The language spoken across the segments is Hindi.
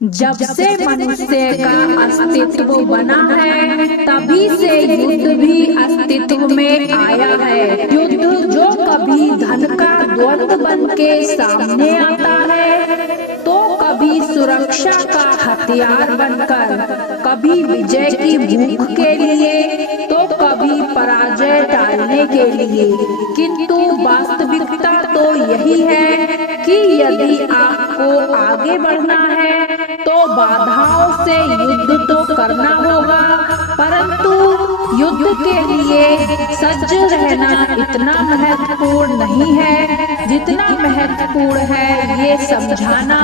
जब से मनुष्य का अस्तित्व बना है तभी से युद्ध भी अस्तित्व में आया है। युद्ध जो कभी धन का द्वंद्व बन के सामने आता है तो कभी सुरक्षा का हथियार बनकर, कभी विजय की भूख के लिए तो कभी पराजय टालने के लिए। किंतु वास्तविकता तो यही है कि यदि आपको आगे बढ़ना है तो बाधाओं से युद्ध तो करना होगा, परंतु युद्ध के लिए सज्ज रहना इतना महत्वपूर्ण नहीं है जितना महत्वपूर्ण है ये समझाना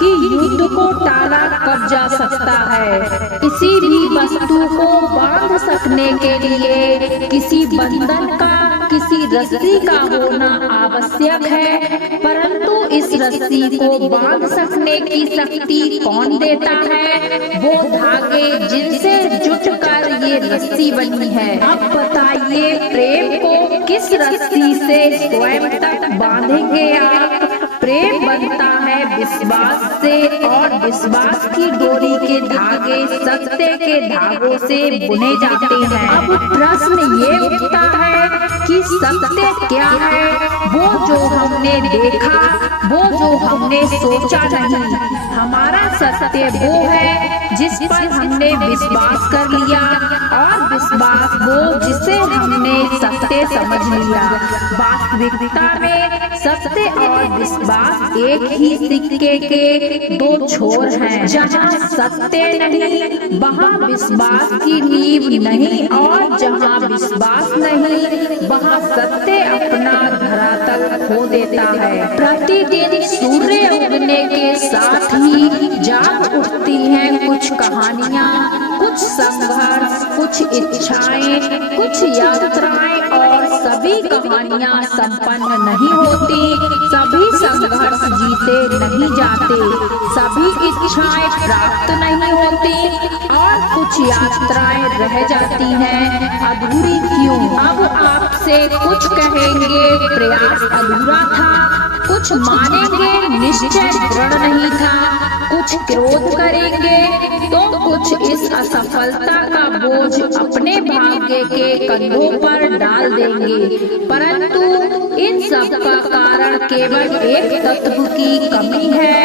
कि युद्ध को टाला कब जा सकता है। किसी भी वस्तु को बांध सकने के लिए किसी बंधन का, किसी रस्सी का होना आवश्यक है, परंतु इस रस्सी को बांध सकने की शक्ति कौन देता है? वो धागे जिनसे जुटकर ये रस्सी बनी है। अब बताइए, प्रेम को किस रस्सी से स्वयं तक बांधेंगे आप? प्रेम बनता है विश्वास से, और विश्वास की डोरी के धागे सत्य के धागों से बुने जाते हैं। अब प्रश्न ये उठता है कि सत्य क्या है? वो जो हमने देखा, वो जो हमने सोचा नहीं। हमारा सत्य वो है जिस पर हमने विश्वास कर लिया, और विश्वास वो जिसे हमने सत्य समझ लिया। वास्तविकता में सत्य और विश्वास एक ही सिक्के के दो छोर हैं। जहाँ सत्य नहीं वहाँ विश्वास की नींव नहीं, और जहाँ विश्वास नहीं वहाँ सत्य अपना धरातल खो देता है। प्रतिदिन सूर्य उगने के साथ ही जाग उठती हैं कुछ कहानियाँ, कुछ संघर्ष, कुछ इच्छाएं, कुछ यात्राएं, और सभी कहानियाँ संपन्न नहीं होती, सभी संघर्ष जीते नहीं जाते, सभी इच्छाएं प्राप्त नहीं होती, और कुछ यात्राएं रह जाती हैं अधूरी क्यों? अब आपसे कुछ कहेंगे प्रयास अधूरा था, कुछ मानेंगे निश्चय दृढ़ नहीं था, कुछ क्रोध करेंगे तो कुछ इस असफलता का बोझ अपने भाग्य के कंधों पर डाल देंगे। परंतु इन सब का कारण केवल एक तत्व की कमी है,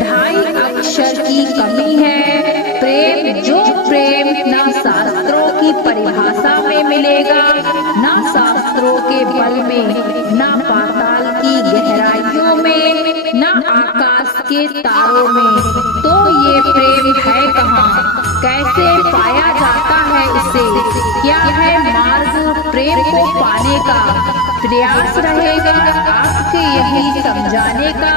2.5 अक्षर की कमी है, प्रेम। जो प्रेम न शास्त्रों की परिभाषा में मिलेगा, न शास्त्रों के बल में, न पाताल की गहराइयों में, न आकाश के तारों में, तो ये प्रेम है कहाँ? कैसे पाया जाता है इसे? क्या है मार्ग प्रेम को पाने का? प्रयास रहेगा आपके यही समझाने का।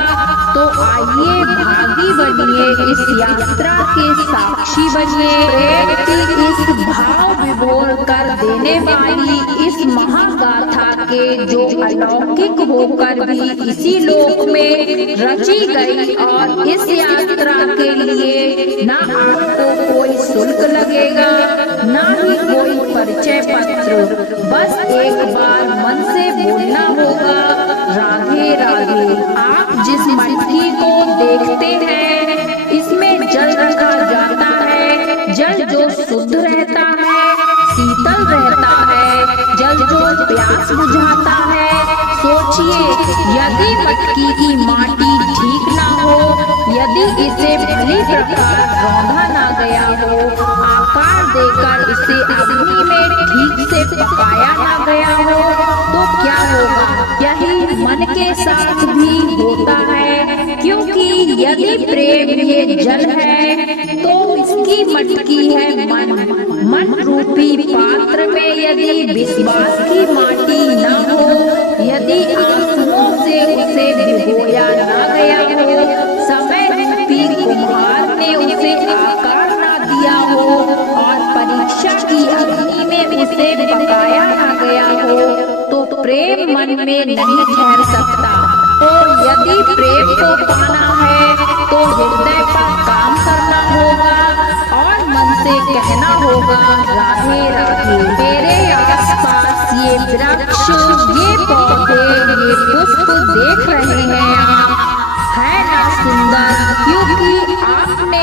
तो आइए भागी बनिए, इस यात्रा के साक्षी बनिए। प्रेम की इस भाव विभोर कर देने वाली इस महागाथा के जो अलौकिक होकर भी इसी लोक में रची गई, और इस यात्रा के लिए ना आपको कोई शुल्क लगेगा, ना ही कोई परिचय पत्र। बस एक बार मन से बोलना होगा, राधे राधे। आप जिस मटकी को देखते हैं इसमें जल रखा जाता है। जल जो शुद्ध रहता है, शीतल रहता है, जल जो प्यास बुझाता है। सोचिए, यदि मटकी की माटी ठीक ना हो, यदि इसे भली प्रकार रौंदा ना गया हो, आकार देकर इसे अग्नि में ठीक से पकाया ना गया हो, तो क्या होगा? यही मन के साथ भी होता है, क्योंकि यदि प्रेम ये जल है तो इसकी मटकी है मन। मन रूपी पात्र में यदि विश्वास की माटी न हो, यदि आंसुओं से उसे भिगोया ना गया हो, समय रूपी कुम्हार ने उसे आकार ना दिया हो, और परीक्षा की अग्नि में उसे पकाया ना गया हो, तो प्रेम मन में नहीं ठहर सकता। तो यदि प्रेम को पाना है तो हृदय पर काम करना होगा, और मन से कहना होगा, राधे राधे। मेरे आसपास ये वृक्ष, ये पौधे, ये पुष्प देख रहे हैं आप, है ना सुंदर? क्योंकि आपने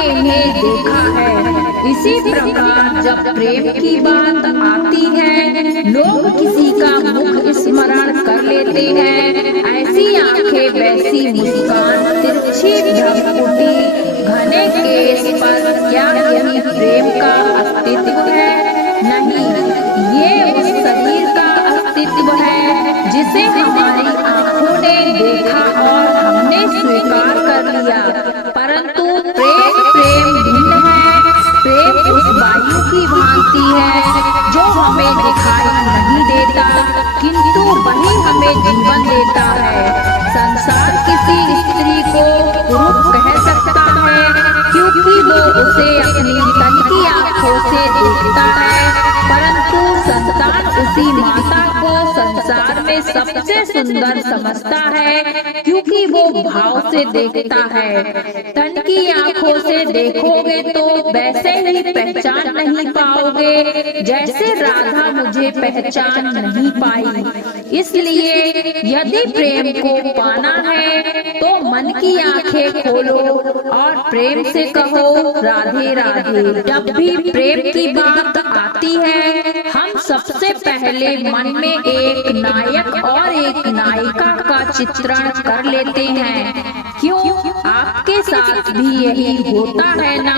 इसी प्रकार जब प्रेम की बात आती है, लोग किसी का मुख स्मरण कर लेते हैं। ऐसी आंखें, वैसी मुस्कान, तिरछी भ्रुकुटी, घने केस पर क्या यही प्रेम का अस्तित्व है? नहीं, ये उस शरीर का अस्तित्व है जिसे हमारी आंखों ने देखा और हमने स्वीकार कर लिया। परंतु प्रेम भिन्न है। प्रेम उस वायु की भांति है जो हमें दिखाई नहीं देता, किंतु वही हमें जीवन देता है। संसार किसी स्त्री को कुरूप कह सकता है, क्योंकि वो उसे अपनी तन की आंखों से देखता है, परंतु संतान उसी माता को संसार में सबसे सुंदर समझता है, क्योंकि वो भाव से देखता है। तन की आंखों से देखोगे तो वैसे ही पहचान नहीं पाओगे जैसे राधा मुझे पहचान नहीं पाई। इसलिए यदि प्रेम को पाना है तो मन की आंखें खोलो और प्रेम से कहो राधे राधे। जब भी प्रेम की बात आती है, हम सबसे पहले मन में एक नायक और एक नायिका का चित्रण कर लेते हैं। क्यों, आपके साथ भी यही होता है ना?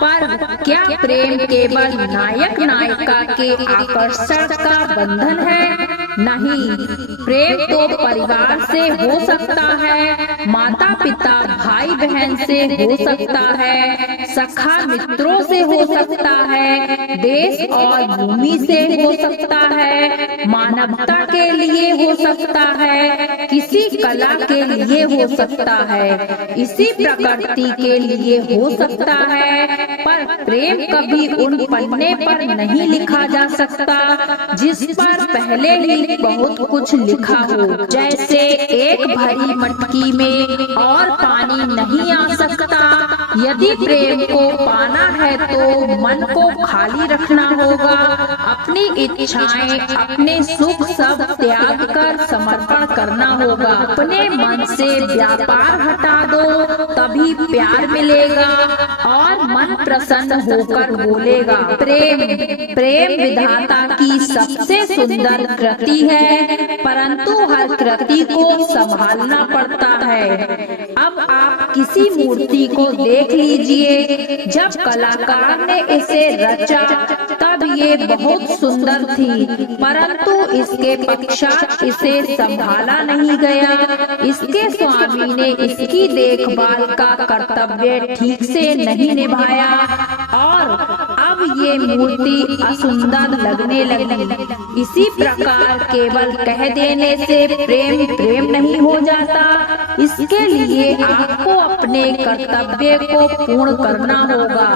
पर क्या प्रेम केवल नायक नायिका के आकर्षण का बंधन है? नहीं, प्रेम तो परिवार से हो सकता है, माता पिता भाई बहन से हो सकता है, सखा मित्रों से हो सकता है, देश और भूमि से हो सकता है, मानवता के लिए हो सकता है, किसी कला के लिए हो सकता है, इसी प्रकृति के लिए हो सकता है। पर प्रेम कभी उन पन्ने पर नहीं लिखा जा सकता जिस पर पहले ही बहुत कुछ लिखा हो। जैसे एक भरी मटकी में और पानी नहीं आ सकता। यदि प्रेम को पाना है तो मन को खाली रखना होगा, अपनी इच्छाएं, अपने सुख सब त्याग कर समर्पण करना होगा। अपने मन से व्यापार हटा दो, तभी प्यार मिलेगा और मन प्रसन्न होकर बोलेगा। प्रेम विधाता की सबसे सुंदर कृति है, परंतु हर कृति को संभालना पड़ता है। अब आप किसी मूर्ति को देख लीजिए, जब कलाकार ने इसे रचा तब ये बहुत सुंदर थी, परंतु इसके पश्चात इसे संभाला नहीं गया। इसके स्वामी ने इसकी देखभाल का कर्तव्य ठीक से नहीं निभाया और अब ये मूर्ति असुंदर लगने लगी। इसी प्रकार केवल कह देने से प्रेम नहीं हो जाता। इसके लिए आपको अपने कर्तव्य को पूर्ण करना होगा।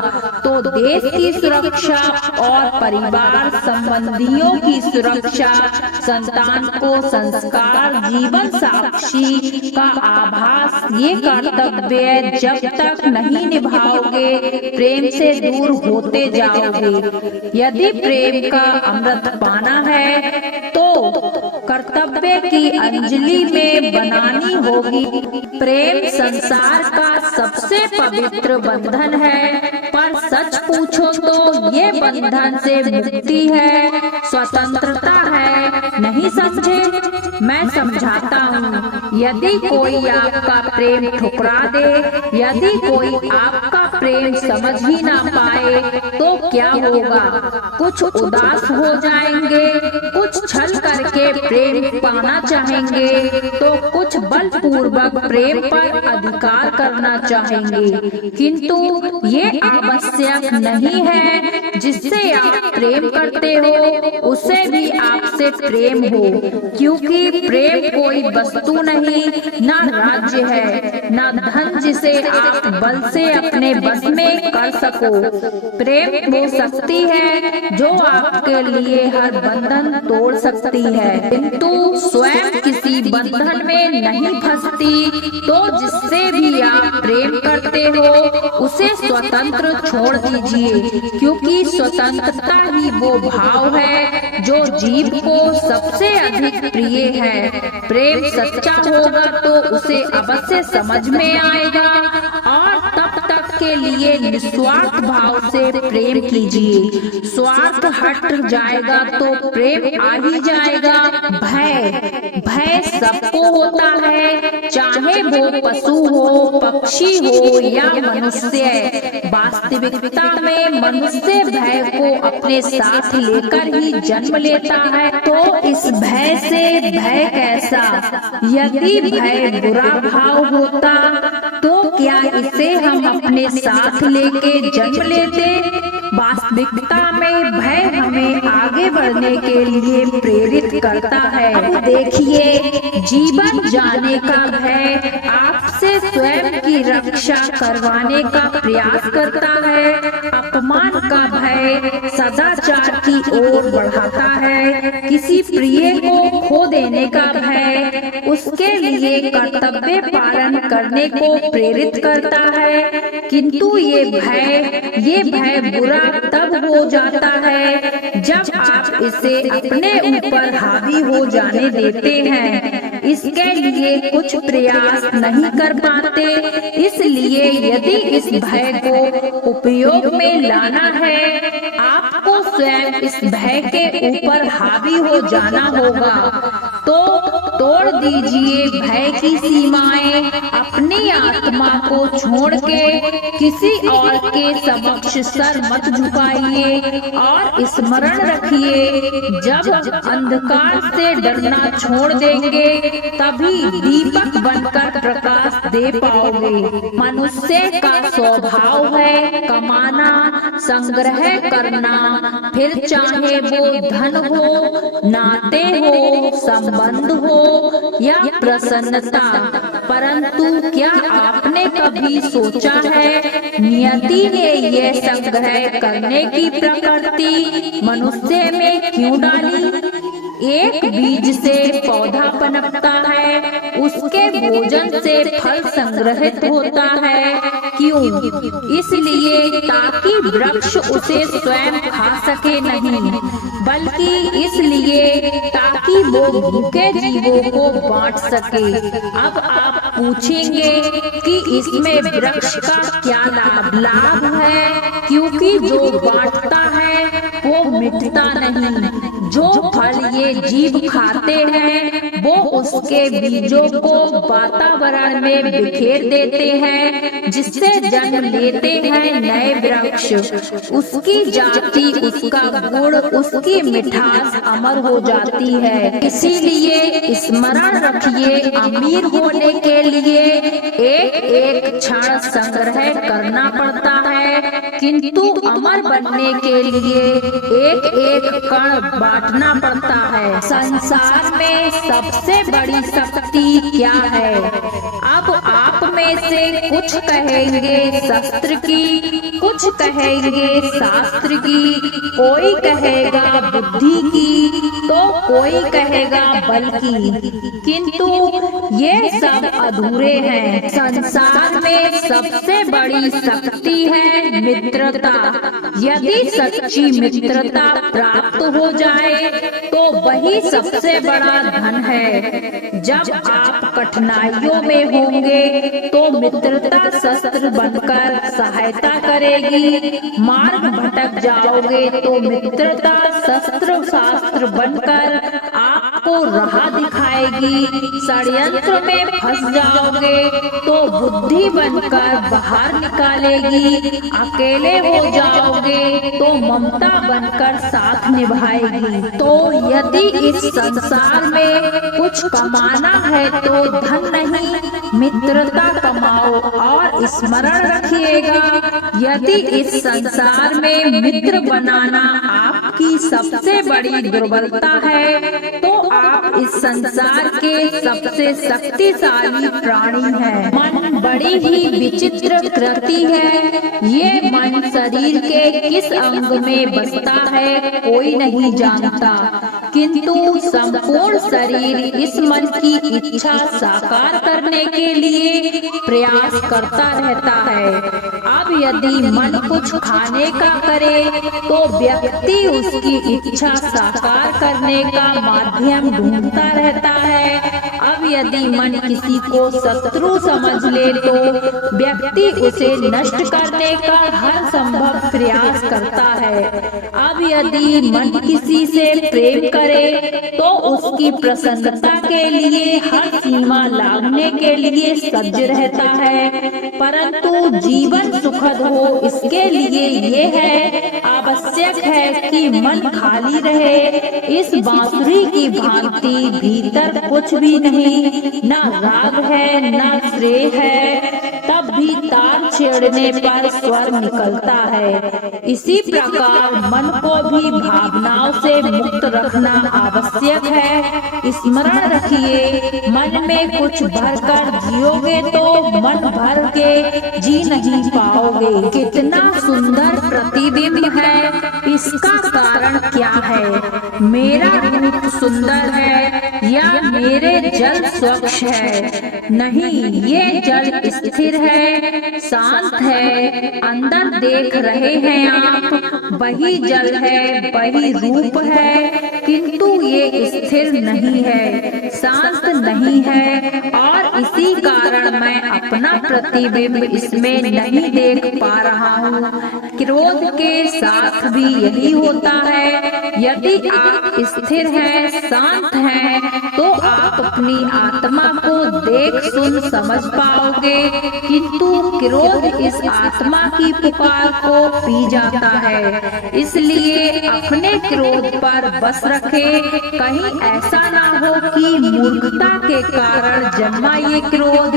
तो देश की सुरक्षा और परिवार संबंधियों की सुरक्षा, संतान को संस्कार, जीवन साक्षी का आभास, ये कर्तव्य जब तक नहीं निभाओगे प्रेम से दूर होते जाओगे। यदि प्रेम का अमृत पाना है तो कर्तव्य की अंजलि में बनानी होगी। प्रेम संसार का सबसे पवित्र बंधन है, पर सच पूछो तो ये बंधन से मुक्ति है, स्वतंत्रता है। नहीं समझे? मैं समझाता हूँ। यदि कोई आपका प्रेम ठुकरा दे, यदि कोई आपका प्रेम समझ ही ना पाए तो क्या होगा? कुछ उदास हो जाएंगे, कुछ छल करके प्रेम पाना चाहेंगे, तो कुछ बलपूर्वक प्रेम पर अधिकार करना चाहेंगे। किंतु ये आवश्यक नहीं है जिससे आप प्रेम करते हो उसे भी आपसे प्रेम हो, क्योंकि प्रेम कोई वस्तु नहीं, ना राज्य है, ना धन जिसे आप बल से अपने बस में कर सको। प्रेम वो शक्ति है जो आपके लिए हर बंधन तोड़ सकती है, किंतु स्वयं किसी बंधन में नहीं फंसती। तो जिससे भी आप प्रेम करते हो उसे स्वतंत्र छोड़ दीजिए, क्योंकि स्वतंत्रता ही वो भाव है जो जीव को सबसे अधिक प्रिय है। प्रेम सच्चा होगा तो उसे अवश्य समझ में आएगा और तब तक के लिए निस्वार्थ भाव से प्रेम कीजिए। स्वार्थ हट जाएगा तो प्रेम आ ही जाएगा। भय सबको होता है, चाहे वो पशु हो, पक्षी हो या मनुष्य। वास्तविकता में मनुष्य भय को अपने साथ लेकर ही जन्म लेता है। तो इस भय से भय कैसा? यदि भय बुरा भाव होता तो क्या इसे हम अपने साथ लेके जन्म लेते? वास्तविकता में भय हमें आगे बढ़ने के लिए प्रेरित करता है। अब देखिए, जीवन जाने का भय आपसे स्वयं की रक्षा करवाने का प्रयास करता है। अपमान का भय सदाचार की ओर बढ़ाता है। किसी प्रिय को खो देने का भय उसके लिए कर्तव्य पालन करने को प्रेरित करता है। किंतु ये भय बुरा तब हो जाता है जब आप इसे अपने ऊपर हावी हो जाने देते हैं, इसके लिए कुछ प्रयास नहीं कर पाते। इसलिए यदि इस भय को उपयोग में लाना है, आपको स्वयं इस भय के ऊपर हावी हो जाना होगा। तो तोड़ दीजिए भय की सीमाएं, अपनी आत्मा को छोड़ के किसी और के समक्ष सर मत झुकाइए और स्मरण रखिए, जब अंधकार से डरना छोड़ देंगे तभी दीपक बनकर प्रकाश दे पाओगे। मनुष्य का स्वभाव है कमाना, संग्रह करना, फिर चाहे वो धन हो, नाते हो, संबंध हो या प्रसन्नता। परंतु क्या आपने कभी सोचा है, नियति ने यह संग्रह करने की प्रकृति मनुष्य में क्यों डाली? एक बीज से पौधा पनपता है, उसके भोजन से फल संग्रहित होता है। क्यों? इसलिए ताकि वृक्ष उसे स्वयं खा सके नहीं, बल्कि इसलिए ताकि वो भूखे जीवों को बांट सके। अब आप पूछेंगे कि इसमें वृक्ष का क्या लाभ है? क्योंकि जो बांटता है वो मिटता नहीं। जो फल ये जीव खाते हैं वो उसके बीजों को वातावरण में बिखेर देते हैं, जिससे जन्म लेते हैं नए वृक्ष। उसकी जाति, उसका गुण, उसकी मिठास अमर हो जाती है। इसीलिए स्मरण रखिए, अमीर होने के लिए एक एक क्षण संग्रह करना पड़ता है, किंतु अमर बनने के लिए एक एक कण बांटना पड़ता है। संसार में सबसे बड़ी शक्ति क्या है? अब आप में से कुछ कहेंगे शस्त्र की, कुछ कहेंगे शास्त्र की, कोई कहेगा बुद्धि की, तो कोई कहेगा बल की। किंतु ये सब अधूरे हैं। संसार में सबसे बड़ी शक्ति है मित्रता। यदि सच्ची मित्रता प्राप्त हो जाए तो वही सबसे बड़ा धन है। जब आप कठिनाइयों में होंगे तो मित्रता शस्त्र बनकर सहायता करेगी। मार्ग भटक जाओगे तो मित्रता शस्त्र शास्त्र बनकर आपको राह दिखाएगी। षड्यंत्र में फंस जाओगे तो बुद्धि बनकर बाहर निकालेगी। अकेले हो जाओगे तो ममता बनकर साथ निभाएगी। तो यदि इस संसार में कुछ कमाना है तो धन नहीं, मित्रता कमाओ। और स्मरण रखिएगा, यदि इस संसार में मित्र बनाना आपकी सबसे बड़ी दुर्बलता है तो आप इस संसार के सबसे शक्तिशाली प्राणी हैं। मन बड़ी ही विचित्र कृति है। ये मन शरीर के किस अंग में बसता है कोई नहीं जानता, किंतु संपूर्ण शरीर इस मन की इच्छा साकार करने के लिए प्रयास करता रहता है। अब यदि मन कुछ खाने का करे तो व्यक्ति उसकी इच्छा साकार करने का माध्यम ढूंढता रहता है। अब यदि मन किसी को शत्रु समझ ले तो व्यक्ति उसे नष्ट करने का हर संभव प्रयास करता है। अब यदि मन किसी से प्रेम करे तो उसकी प्रसन्नता के लिए हर सीमा लांघने के लिए सज्ज रहता है। परंतु जीवन सुखद हो इसके लिए ये है आवश्यक है कि मन खाली रहे। इस बांसुरी की भांति भीतर कुछ भी नहीं, ना राग है ना श्रेय है, तब भी तार छेड़ने पर स्वर निकलता है। इसी प्रकार मन को भी भावनाओं से मुक्त रखना आवश्यक है। स्मरण रखिए, मन में कुछ भरकर जियोगे तो मन भर के जी नहीं पाओगे। कितना सुंदर प्रतिबिंब है, इसका कारण क्या है? मेरा रूप सुंदर है या मेरे जल स्वच्छ है? नहीं, ये जल स्थिर है, शांत है। अंदर देख रहे हैं आप, वही जल है, वही रूप है, किंतु ये स्थिर नहीं है, शांत नहीं है। और इसी कारण मैं अपना प्रतिबिंब इसमें नहीं देख पा रहा हूँ। क्रोध के साथ भी यही होता है। यदि आप स्थिर हैं, शांत हैं, तो आप अपनी आत्मा को देख सुन समझ पाओगे, किंतु क्रोध इस आत्मा की पुकार को पी जाता है। इसलिए अपने क्रोध पर बस रखे, कहीं ऐसा ना हो कि मूर्खता के कारण जन्मा ये क्रोध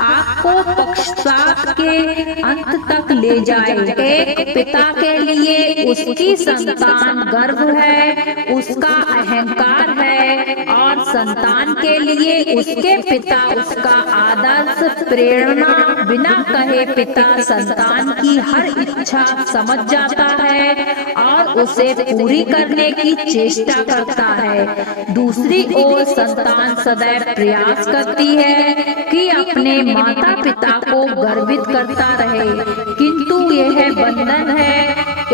आपको पक्षपात के अंत तक ले जाए। एक पिता के लिए उसकी संतान गर्व है, उसका अहंकार है, और संतान के लिए उसके पिता उसका आदर्श प्रेरणा। बिना कहे पिता संतान की हर इच्छा समझ जाता है और उसे पूरी करने की चेष्टा करता है। दूसरी ओर संतान सदैव प्रयास करती है कि अपने माता पिता को गर्वित करता रहे, किंतु यह बंधन है,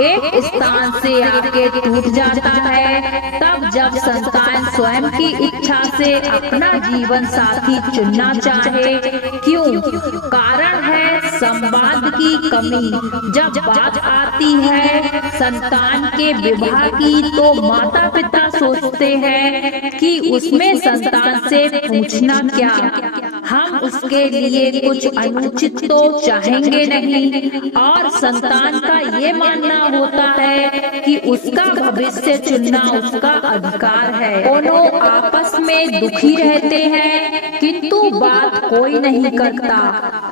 एक स्थान से आके टूट जाता है। तब जब संतान स्वयं की इच्छा से अपना जीवन साथी चुनना चाहे, क्यों? कारण है संवाद की कमी। जब बात आती है संतान के विवाह की तो माता पिता सोचते हैं कि उसमें संतान से पूछना क्या, हम उसके लिए कुछ अनुचित तो चाहेंगे नहीं। और संतान का ये मानना होता है कि उसका भविष्य चुनना उसका अधिकार है। दोनों आपस में दुखी रहते हैं, किंतु बात कोई नहीं करता।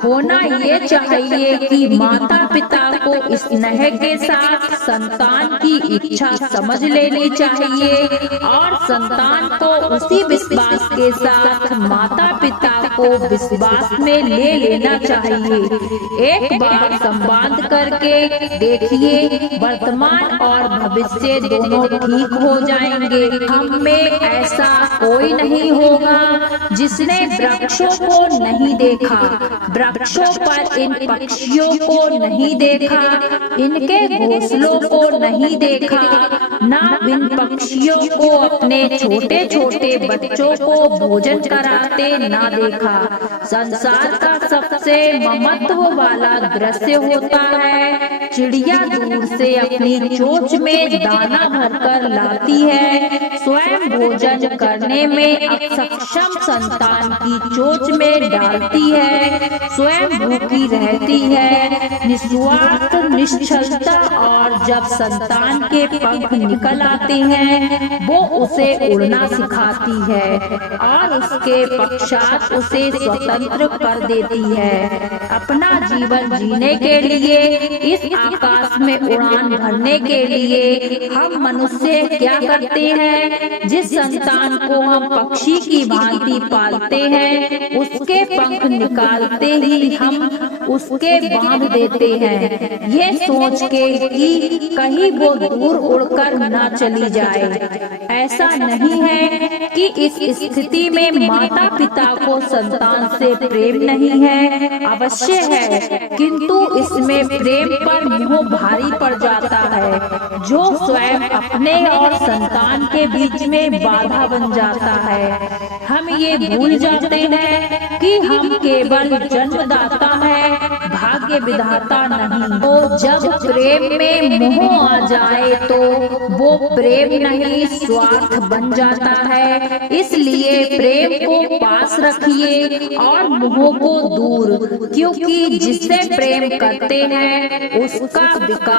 होना ये चाहिए कि माता पिता को स्नेह के साथ संतान की इच्छा समझ लेनी चाहिए और संतान को उसी विश्वास के साथ माता पिता को विश्वास में ले लेना चाहिए। एक बार संवाद करके देखिए, वर्तमान और भविष्य दोनों ठीक हो जाएंगे। हम में ऐसा कोई नहीं होगा जिसने वृक्षों को नहीं देखा, वृक्षों पर इन पक्षियों को नहीं देखा, इनके घोंसलों को नहीं देखा, ना इन पक्षियों को अपने छोटे छोटे बच्चों को भोजन कराते ना देखा। संसार का सबसे ममत्व वाला दृश्य होता है, चिड़िया दूर से अपनी चोंच में दाना भरकर लाती है, स्वयं भोजन करने में अक्षम संतान की चोंच में डालती है, स्वयं भूखी रहती है, निस्वार्थ निश्चलता। और जब संतान के पंख निकल आते हैं वो उसे उड़ना सिखाती है और उसके पश्चात उसे स्वतंत्र कर देती है। अपना जीवन जीने के लिए, इस आकाश में उड़ान भरने के लिए हम मनुष्य क्या करते हैं? जिस संतान को हम पक्षी की भांति पालते हैं, उसके पंख निकालते ही हम उसके बांध देते हैं, ये सोच के कि कहीं वो दूर उड़कर ना चली जाए। ऐसा नहीं है कि इस स्थिति में माता पिता को संतान से प्रेम नहीं है, अवश्य है, किंतु इसमें प्रेम पर मोह भारी पड़ जाता है, जो स्वयं अपने और संतान के बीच में बाधा बन जाता है। हम ये भूल जाते हैं कि हम केवल जन्मदाता है, भाग्य विधाता नहीं। तो जब प्रेम में मोह आ जाए तो वो प्रेम नहीं स्वार्थ बन जाता है। इसलिए प्रेम को पास रखिए और मोह को दूर, क्योंकि जिससे प्रेम करते हैं उसका विकास